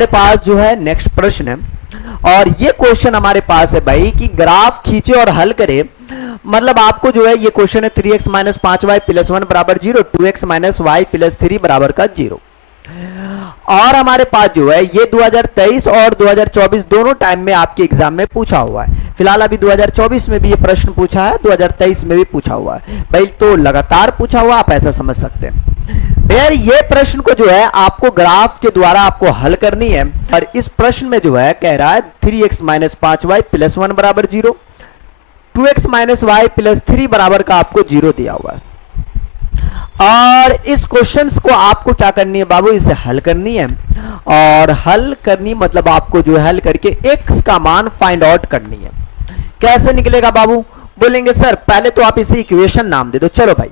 हमारे पास जो है नेक्स्ट प्रश्न है और ये क्वेश्चन हमारे पास है भाई कि ग्राफ खींचे और हल करे। मतलब आपको जो है ये क्वेश्चन है 3x माइनस 5y प्लस 1 बराबर 0, 2x माइनस वाई प्लस 3 बराबर का 0। और हमारे पास जो है ये 2023 और 2024 दोनों टाइम में आपके एग्जाम में पूछा हुआ है। फिलहाल अभी 2024 में भी ये प्रश्न पूछा है, 2023 में भी पूछा हुआ है भाई, तो लगातार पूछा हुआ, आप ऐसा समझ सकते हैं यार। ये प्रश्न को जो है आपको ग्राफ के द्वारा आपको हल करनी है और इस प्रश्न में जो है कह रहा है 3x माइनस 5y प्लस 1 बराबर 0, 2x माइनस वाई प्लस 3 बराबर का आपको 0 दिया हुआ है। और इस क्वेश्चन को आपको क्या करनी है बाबू, इसे हल करनी है। और हल करनी मतलब आपको जो है हल करके x का मान फाइंड आउट करनी है। कैसे निकलेगा बाबू, बोलेंगे सर पहले तो आप इसे इक्वेशन नाम दे दो। चलो भाई,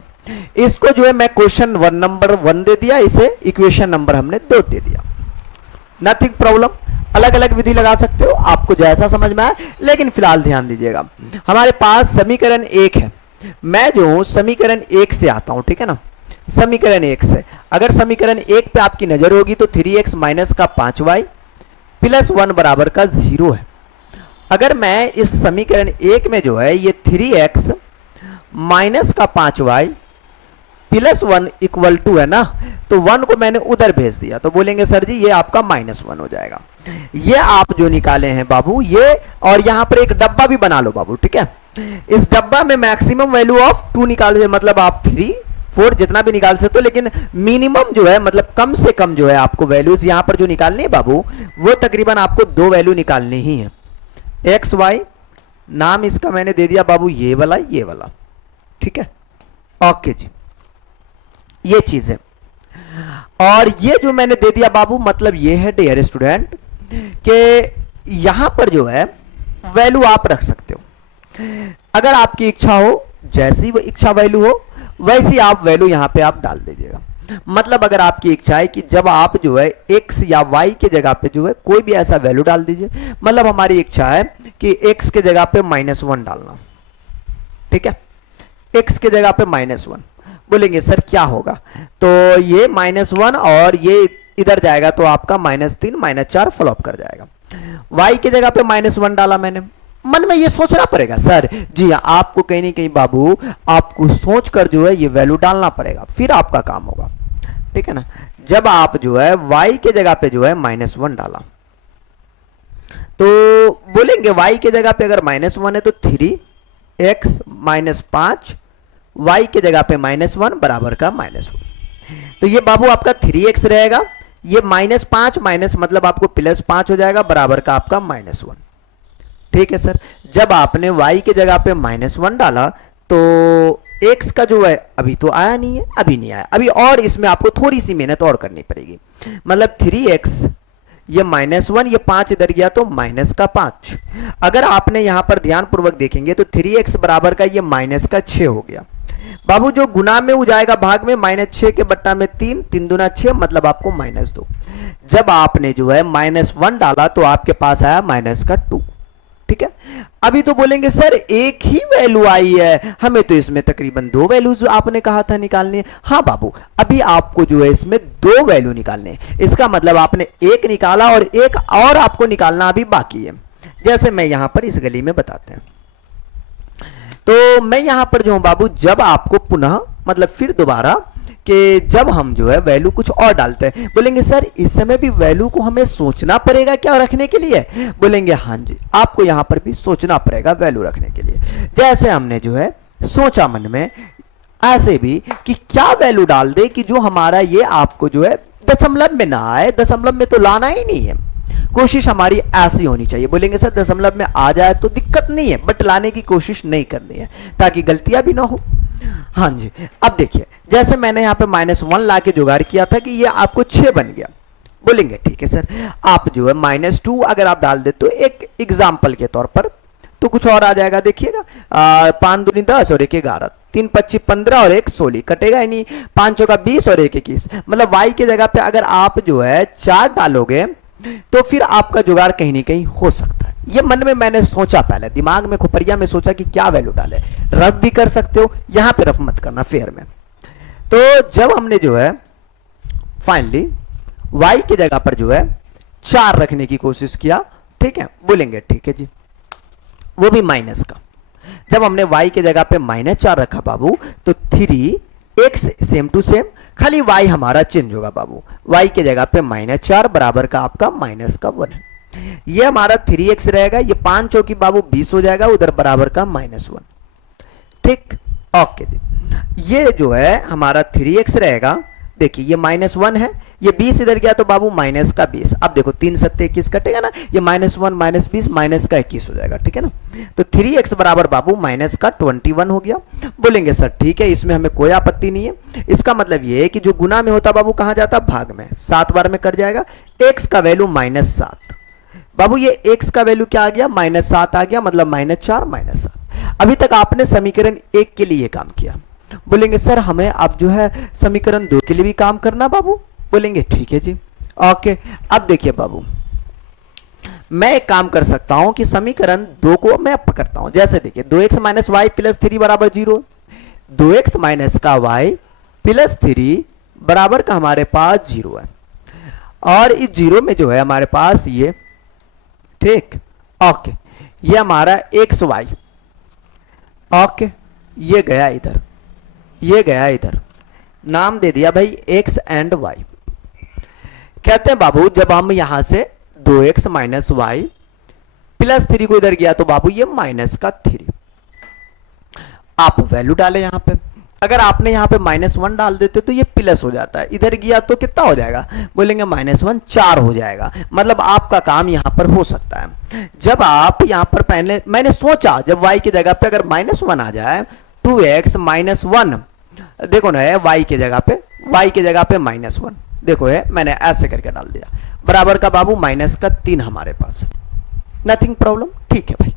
इसको जो है मैं क्वेश्चन नंबर 1 दे दिया, इसे इक्वेशन नंबर हमने 2 दे दिया। नथिंग प्रॉब्लम, अलग अलग विधि लगा सकते हो, आपको जैसा समझ में आए। लेकिन फिलहाल ध्यान दीजिएगा, हमारे पास समीकरण 1 है। मैं जो हूं समीकरण 1 से आता हूं, ठीक है ना। समीकरण 1 से अगर समीकरण 1 पे आपकी नजर होगी तो 3x माइनस का 5y प्लस 1 बराबर का 0 है। अगर मैं इस समीकरण 1 में जो है ये 3x माइनस का 5y प्लस 1 इक्वल टू है ना, तो 1 को मैंने उधर भेज दिया, तो बोलेंगे सर जी ये आपका -1 हो जाएगा। ये आप जो निकाले हैं बाबू ये, और यहां पर एक डब्बा भी बना लो बाबू, ठीक है। इस डब्बा में मैक्सिमम वैल्यू ऑफ 2 निकाल, मतलब आप 3 4 जितना भी निकाल सकते हो, लेकिन मिनिमम जो है मतलब कम से कम जो है आपको वैल्यूज यहां पर जो निकालनी है बाबू, वो तकरीबन आपको 2 वैल्यू निकालनी ही है। एक्स वाई नाम इसका मैंने दे दिया बाबू ये वाला, ठीक है, ओके जी, ये चीज है। और ये जो मैंने दे दिया बाबू मतलब ये है डियर स्टूडेंट कि यहां पर जो है वैल्यू आप रख सकते हो। अगर आपकी इच्छा हो, जैसी वो इच्छा वैल्यू हो वैसी आप वैल्यू यहां पे आप डाल दीजिएगा। मतलब अगर आपकी इच्छा है कि जब आप जो है x या y के जगह पे जो है कोई भी ऐसा वैल्यू डाल दीजिए। मतलब हमारी इच्छा है कि x के जगह पे -1 डालना, ठीक है, x के जगह पे -1। बोलेंगे सर क्या होगा, तो ये -1 और ये इधर जाएगा तो आपका -3 -4 फ्लॉप कर जाएगा। y की जगह पे -1 डाला मैंने, मन में ये सोचना पड़ेगा सर जी हाँ, आपको कहीं नहीं कहीं बाबू आपको सोचकर जो है ये वैल्यू डालना पड़ेगा, फिर आपका काम होगा, ठीक है ना। जब आप जो है y के जगह पे जो है -1 डाला, तो बोलेंगे y के जगह पे अगर -1 है तो 3x माइनस 5 y के जगह पे -1 बराबर का -1। तो ये बाबू आपका 3x रहेगा, ये -5 माइनस मतलब आपको +5 हो जाएगा बराबर का आपका -1, ठीक है सर। जब आपने y के जगह पे -1 डाला तो x का जो है अभी तो आया नहीं है, अभी नहीं आया अभी, और इसमें आपको थोड़ी सी मेहनत और करनी पड़ेगी। मतलब 3x ये -1, ये 5 इधर गया तो -5। अगर आपने यहां पर ध्यान पूर्वक देखेंगे तो 3x बराबर का ये -6 हो गया बाबू। जो गुना में हो जाएगा भाग में, -6 के बट्टा में 3, 3 दूना 6 मतलब आपको -2। जब आपने जो है -1 डाला तो आपके पास आया -2, ठीक है। अभी तो बोलेंगे सर एक ही वैल्यू आई है, हमें तो इसमें तकरीबन 2 वैल्यूज आपने कहा था निकालनी है। हाँ बाबू, अभी आपको जो है इसमें 2 वैल्यू निकालने हैं, इसका मतलब आपने एक निकाला और एक और आपको निकालना अभी बाकी है। जैसे मैं यहां पर इस गली में बताते हैं, तो मैं यहां पर जो हूं बाबू, जब आपको पुनः मतलब फिर दोबारा कि जब हम जो है वैल्यू कुछ और डालते हैं, बोलेंगे सर इस समय भी वैल्यू को हमें सोचना पड़ेगा क्या रखने के लिए, बोलेंगे हाँ जी आपको यहां पर भी सोचना पड़ेगा वैल्यू रखने के लिए। जैसे हमने जो है सोचा मन में ऐसे भी कि क्या वैल्यू डाल दे कि जो हमारा ये आपको जो है दशमलव में ना आए, दशमलव में तो लाना ही नहीं है, कोशिश हमारी ऐसी होनी चाहिए। बोलेंगे सर दशमलव में आ जाए तो दिक्कत नहीं है, बट लाने की कोशिश नहीं करनी है ताकि गलतियां भी ना हो। हाँ जी, अब देखिए जैसे मैंने यहाँ पे -1 ला के जुगाड़ किया था कि ये आपको 6 बन गया। बोलेंगे ठीक है सर, आप जो है -2 अगर आप डाल दे तो एक एग्जाम्पल के तौर पर तो कुछ और आ जाएगा। देखिएगा 5 दूनी 10 और 1 11, 3 25 15 और 1 16, कटेगा ही नहीं। 5 चौका 20 और 1 21, मतलब y की जगह पे अगर आप जो है 4 डालोगे तो फिर आपका जुगाड़ कहीं ना कहीं हो सकता है। ये मन में मैंने सोचा, पहले दिमाग में खुपरिया में सोचा कि क्या वैल्यू डाले। रफ भी कर सकते हो, यहां पे रफ मत करना फेयर में। तो जब हमने जो है फाइनली y की जगह पर जो है 4 रखने की कोशिश किया, ठीक है, बोलेंगे ठीक है जी, वो भी माइनस का। जब हमने y के जगह पे -4 रखा बाबू, तो 3x सेम टू सेम, खाली y हमारा चेंज होगा बाबू, y के जगह पे -4 बराबर का आपका -1 है। ये हमारा 3x रहेगा, ये 5 चौकी बाबू 20 हो जाएगा, उधर बराबर का -1, ठीक, ओके जी। ये जो है हमारा 3x रहेगा, देखिए ये -1 है, ये 20 इधर गया तो बाबू माइनस का 20, अब देखो 3 7 21 कटेगा ना, ये -1 -20 माइनस का 21 हो जाएगा, ठीक है ना। तो 3x बराबर बाबू माइनस का 21 हो गया। बोलेंगे सर ठीक है, इसमें हमें कोई आपत्ति नहीं है। इसका मतलब ये है कि जो गुना में होता बाबू कहाँ जाता, भाग में, 7 बार में कट जाएगा। x का वैल्यू -7 बाबू, ये x का वैल्यू क्या आ गया, -7 आ गया, मतलब -4 -7। अभी तक आपने समीकरण 1 के लिए काम किया। बोलेंगे सर हमें अब जो है समीकरण 2 के लिए भी काम करना बाबू, बोलेंगे ठीक है जी, ओके। अब देखिए बाबू, मैं एक काम कर सकता हूं कि समीकरण 2 को मैं पकड़ता हूं। जैसे देखिए 2x - y + 3 बराबर 0, 2x - का y + 3 बराबर का हमारे पास 0 है, और इस 0 में जो है हमारे पास ये, ठीक, ओके, ये हमारा xy, ओके, ये गया इधर, ये गया इधर, नाम दे दिया भाई x एंड y। कहते हैं बाबू जब हम यहां से 2x - y + 3 को इधर गया तो बाबू ये -3, आप वैल्यू डालें यहां पे। अगर आपने यहां पे -1 डाल देते तो ये प्लस हो जाता है, इधर गया तो कितना हो जाएगा, बोलेंगे -1 4 हो जाएगा। मतलब आपका काम यहां पर हो सकता है। जब आप यहां पर पहले मैंने सोचा जब y की जगह पे अगर -1 आ जाए, 2x - 1, देखो ना है y के जगह पे, y के जगह पे -1, देखो है मैंने ऐसे करके डाल दिया, बराबर का बाबू -3 हमारे पास, नथिंग प्रॉब्लम, ठीक है भाई।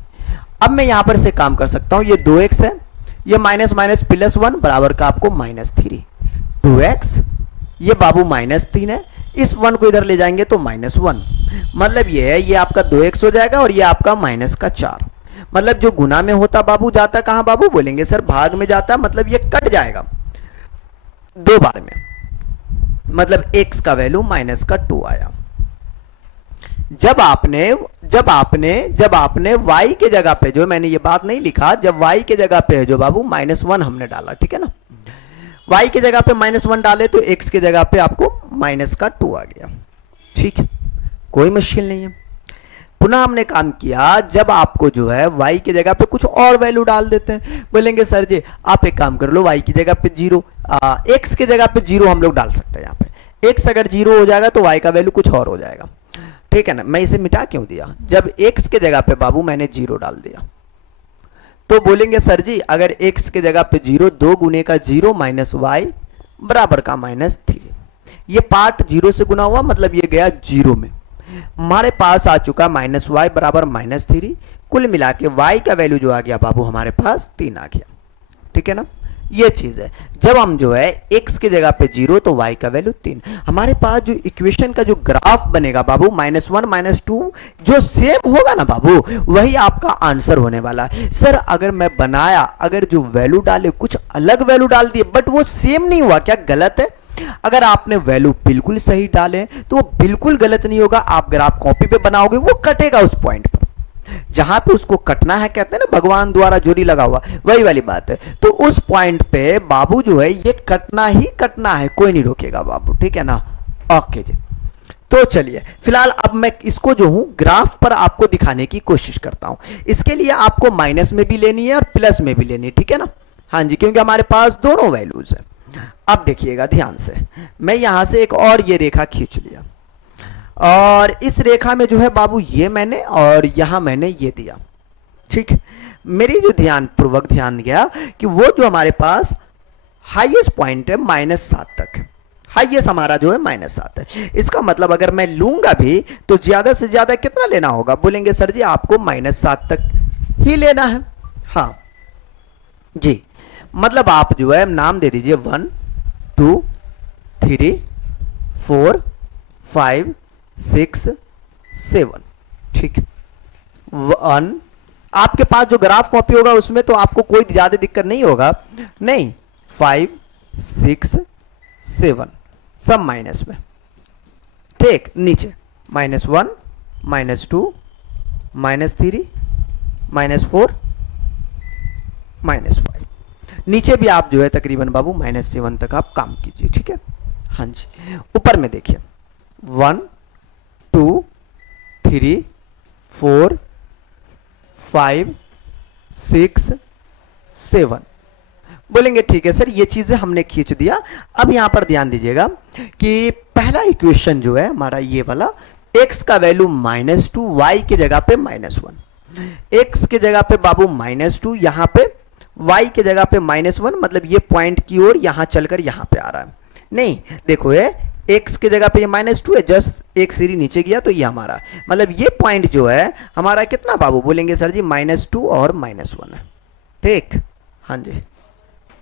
अब मैं यहां पर से काम कर सकता हूं, ये 2x है, ये माइनस माइनस +1 बराबर का आपको -3, 2x, ये बाबू -3 है, इस 1 को इधर ले जाएंगे तो -1, मतलब ये है ये आपका 2x हो जाएगा और ये आपका -4। मतलब जो गुना में होता बाबू जाता कहां बाबू, बोलेंगे सर भाग में जाता, मतलब ये कट जाएगा 2 बार में, मतलब x का वैल्यू -2 आया। जब आपने y के जगह पे, जो मैंने ये बात नहीं लिखा, जब y के जगह पे है जो बाबू -1 हमने डाला, ठीक है ना, y के जगह पे -1 डाले तो x के जगह पे आपको -2 आ गया, ठीक है, कोई मुश्किल नहीं है। पुनः हमने काम किया, जब आपको जो है y की जगह पे कुछ और वैल्यू डाल देते हैं, बोलेंगे सर जी आप एक काम कर लो, y की जगह पे 0, x की जगह पे 0 हम लोग डाल सकते हैं। यहाँ पे x अगर 0 हो जाएगा तो y का वैल्यू कुछ और हो जाएगा, ठीक है ना। मैं इसे मिटा क्यों दिया, जब x के जगह पे बाबू मैंने 0 डाल दिया, तो बोलेंगे सर जी अगर x के जगह पे 0, 2 गुने का 0 -y बराबर का -3, ये पार्ट 0 से गुना हुआ, मतलब ये गया 0 में, हमारे पास आ चुका -y बराबर -3, कुल मिला के y का वैल्यू जो आ गया बाबू हमारे पास 3 आ गया, ठीक है ना। ये चीज है, जब हम जो है x की जगह पे 0 तो y का वैल्यू 3, हमारे पास जो इक्वेशन का जो ग्राफ बनेगा बाबू -1 -2 जो सेम होगा ना बाबू, वही आपका आंसर होने वाला है। सर अगर मैं बनाया, अगर जो वैल्यू डाले कुछ अलग वैल्यू डाल दिए बट वो सेम नहीं हुआ, क्या गलत है? अगर आपने वैल्यू बिल्कुल सही डाले तो वो बिल्कुल गलत नहीं होगा। आप ग्राफ कॉपी पे बनाओगे वो कटेगा उस पॉइंट पर, जहां पे उसको कटना है, कहते हैं ना भगवान द्वारा जोड़ी लगा हुआ, वही वाली बात है। तो उस पॉइंट पे बाबू जो है ये कटना ही कटना है, कोई नहीं रोकेगा बाबू, ठीक है ना। ओके जी, तो चलिए फिलहाल अब मैं इसको जो हूं ग्राफ पर आपको दिखाने की कोशिश करता हूं। इसके लिए आपको माइनस में भी लेनी है और प्लस में भी लेनी है, ठीक है ना। हाँ जी, क्योंकि हमारे पास दोनों वैल्यूज है। अब देखिएगा ध्यान से, मैं यहां से एक और ये रेखा खींच लिया और इस रेखा में जो है बाबू ये मैंने और यहां मैंने ये दिया, ठीक। मेरी जो ध्यान पूर्वक ध्यान गया कि वो जो हमारे पास हाईएस्ट पॉइंट है -7 तक, हाईएस्ट हमारा जो है -7 है। इसका मतलब अगर मैं लूंगा भी तो ज्यादा से ज्यादा कितना लेना होगा, बोलेंगे सर जी आपको -7 तक ही लेना है। हाँ जी, मतलब आप जो है नाम दे दीजिए 1 2 3 4 5 6 7, ठीक। 1, आपके पास जो ग्राफ कॉपी होगा उसमें तो आपको कोई ज्यादा दिक्कत नहीं होगा, नहीं 5 6 7 सब माइनस में, ठीक, नीचे -1 -2 -3 -4 -5। नीचे भी आप जो है तकरीबन बाबू -7 तक आप काम कीजिए, ठीक है। हाँ जी, ऊपर में देखिए 1 2 3 4 5 6 7 बोलेंगे ठीक है सर, ये चीजें हमने खींच दिया। अब यहां पर ध्यान दीजिएगा कि पहला इक्वेशन जो है हमारा ये वाला, x का वैल्यू -2, y की जगह पे -1, x के जगह पे बाबू -2, यहां पे y के जगह पे -1, मतलब ये पॉइंट की ओर यहां चलकर यहां पे आ रहा है। नहीं देखो ये x के जगह पे ये -2 है, जस्ट एक सीढ़ी नीचे गया तो ये हमारा, मतलब ये पॉइंट जो है हमारा कितना बाबू, बोलेंगे सर जी -2 और -1 है, ठीक। हाँ जी,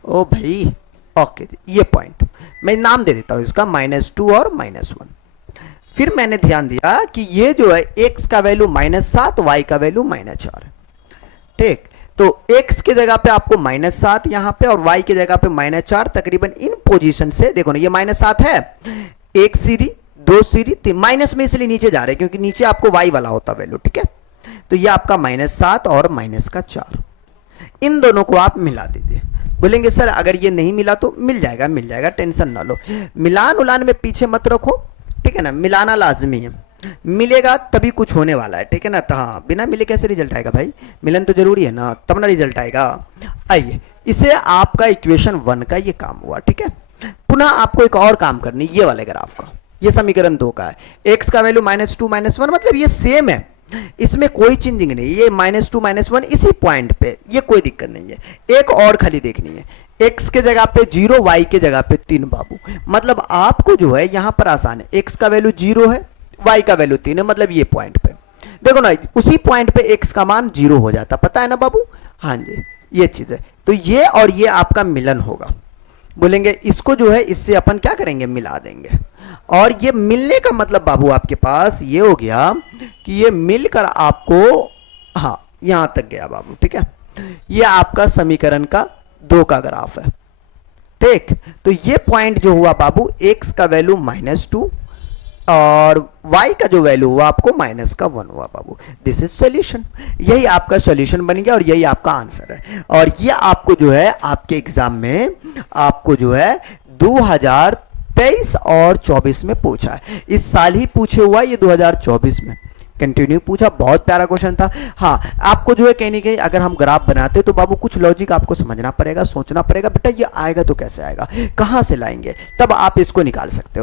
ओ भाई ओके, ये पॉइंट मैं नाम दे देता हूं इसका -2 और -1। फिर मैंने ध्यान दिया कि ये जो है x का वैल्यू -7, y का वैल्यू -4 है, ठीक। तो x के जगह पे आपको -7 यहां पे और y की जगह पे -4, तकरीबन इन पोजीशन से देखो ना, ये -7 है, एक सीढ़ी, दो सीढ़ी, माइनस में इसलिए नीचे जा रहे हैं क्योंकि नीचे आपको y वाला होता वैल्यू, ठीक है। तो ये आपका -7 और -4, इन दोनों को आप मिला दीजिए। बोलेंगे सर अगर ये नहीं मिला तो मिल जाएगा, टेंशन ना लो, मिलान उलान में पीछे मत रखो, ठीक है ना, मिलाना लाजमी है, मिलेगा तभी कुछ होने वाला है, ठीक है ना। तो हाँ, बिना मिले कैसे रिजल्ट आएगा भाई, मिलन तो जरूरी है ना, तब ना रिजल्ट आएगा। आइए, इसे आपका इक्वेशन 1 का ये काम हुआ, ठीक है। पुनः आपको एक और काम करनी, ये वाले ग्राफ का, ये समीकरण 2 का है, x का वैल्यू -2 -1, मतलब ये सेम है, इसमें कोई चेंजिंग नहीं, ये -2 -1 इसी पॉइंट पे, ये कोई दिक्कत नहीं है। एक और खाली देखनी है, x के जगह पे 0, y के जगह पे 3 बाबू, मतलब आपको जो है यहां पर आसान है, x का वैल्यू 0 है, y का वैल्यू 3 है, मतलब ये पॉइंट पे देखो ना, उसी पॉइंट पे x का मान 0 हो जाता, पता है ना बाबू। हाँ जी, ये चीज है, तो ये और ये आपका मिलन होगा। बोलेंगे इसको जो है इससे अपन क्या करेंगे, मिला देंगे, और ये मिलने का मतलब बाबू आपके पास ये हो गया कि ये मिलकर आपको, हाँ यहां तक गया बाबू, ठीक है। ये आपका समीकरण का 2 का ग्राफ है, ठीक। तो ये पॉइंट जो हुआ बाबू, x का वैल्यू -2 और y का जो वैल्यू हुआ आपको -1 हुआ बाबू। दिस इज सॉल्यूशन, यही आपका सॉल्यूशन बन गया और यही आपका आंसर है। और ये आपको जो है आपके एग्जाम में आपको जो है 2023 और 24 में पूछा है, इस साल ही पूछे हुआ ये 2024 में कंटिन्यू पूछा, बहुत प्यारा क्वेश्चन था। हाँ, आपको जो है कहीं ना कहीं अगर हम ग्राफ बनाते तो बाबू कुछ लॉजिक आपको समझना पड़ेगा, सोचना पड़ेगा, बेटा ये आएगा तो कैसे आएगा, कहां से लाएंगे, तब आप इसको निकाल सकते हो।